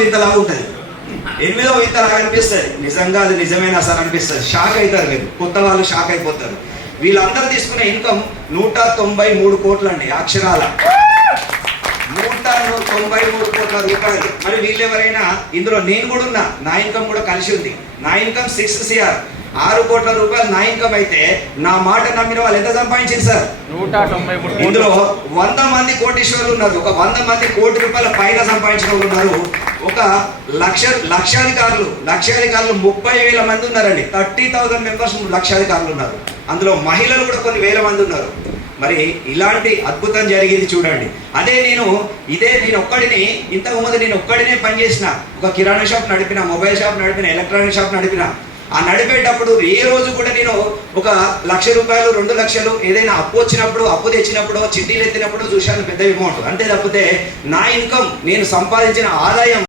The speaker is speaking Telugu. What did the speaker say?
వింతలాగా ఉంటుంది, 8వ వింతలాగా అనిపిస్తుంది. నిజంగా అది నిజమేనా సార్ అనిపిస్తుంది. షాక్ అవుతారు మీరు, కొత్త వాళ్ళు షాక్ అయిపోతారు. వీళ్ళందరూ తీసుకునే ఇన్కమ్ 193 కోట్లు అండి, అక్షరాల 193 కోట్ల రూపాయలు. మరి వీళ్ళెవరైనా ఇందులో నేను కూడా ఉన్నా, నా ఇన్కమ్ కూడా కలిసి ఉంది. నా ఇన్కమ్ 6 CR, 6 కోట్ల రూపాయలు నా ఇన్కమ్ అయితే నా మాట నమ్మిన వాళ్ళు ఎంత సంపాదించారు సార్? 193. ఇందులో 100 మంది కోటీశ్వరులు ఉన్నారు, ఒక 100 మంది కోటి రూపాయల పైన సంపాదించిన వాళ్ళు ఉన్నారు, ఒక లక్షాధికారులు 30,000 మంది ఉన్నారండి. 30,000 మెంబర్స్ లక్షాధికారులు ఉన్నారు. అందులో మహిళలు కూడా కొన్ని వేల మంది ఉన్నారు. మరి ఇలాంటి అద్భుతం జరిగింది చూడండి. నేను ఒక్కడిని, ఇంతకు ముందు నేను ఒక్కడినే పనిచేసిన, ఒక కిరాణా షాప్ నడిపిన, మొబైల్ షాప్ నడిపిన, ఎలక్ట్రానిక్ షాప్ నడిపిన. ఆ నడిపేటప్పుడు ఏ రోజు కూడా నేను ఒక 1,00,000 రూపాయలు 2 లక్షలు ఏదైనా అప్పు వచ్చినప్పుడు, అప్పు తెచ్చినప్పుడు, చిట్టీలు ఎత్తినప్పుడు చూశాను పెద్ద అమౌంట్. అంతే తప్పితే నా ఇన్కమ్, నేను సంపాదించిన ఆదాయం